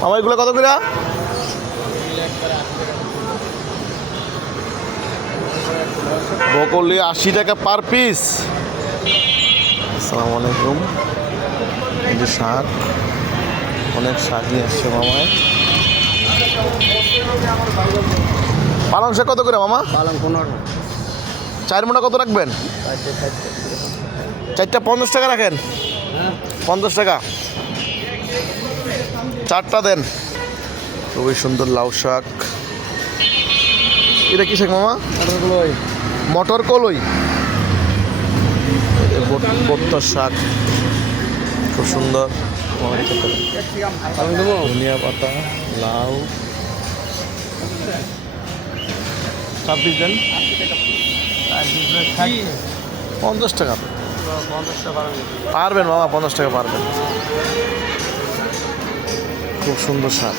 মামা এগুলো কত করে? বকলি 80 টাকা পার পিস। আসসালামু আলাইকুম। এই যে শাক, অনেক শাক নিয়ে আসছে মামায়। পালং শাক কত করে মামা? পালং 15। 4 মোটা কত রাখবেন? 4টা 50 টাকা রাখেন। 50 টাকা 4টা দেন। খুবই সুন্দর লাউ শাক। এটা কি শাক মামা? মটর কলই। ভুট্টার শাক খুব সুন্দর। ধনিয়া পাতা, লাউ 26 দেন। 50 টাকা পারবেন মামা, 50 টাকা পারবেন। খুব সুন্দর শাক।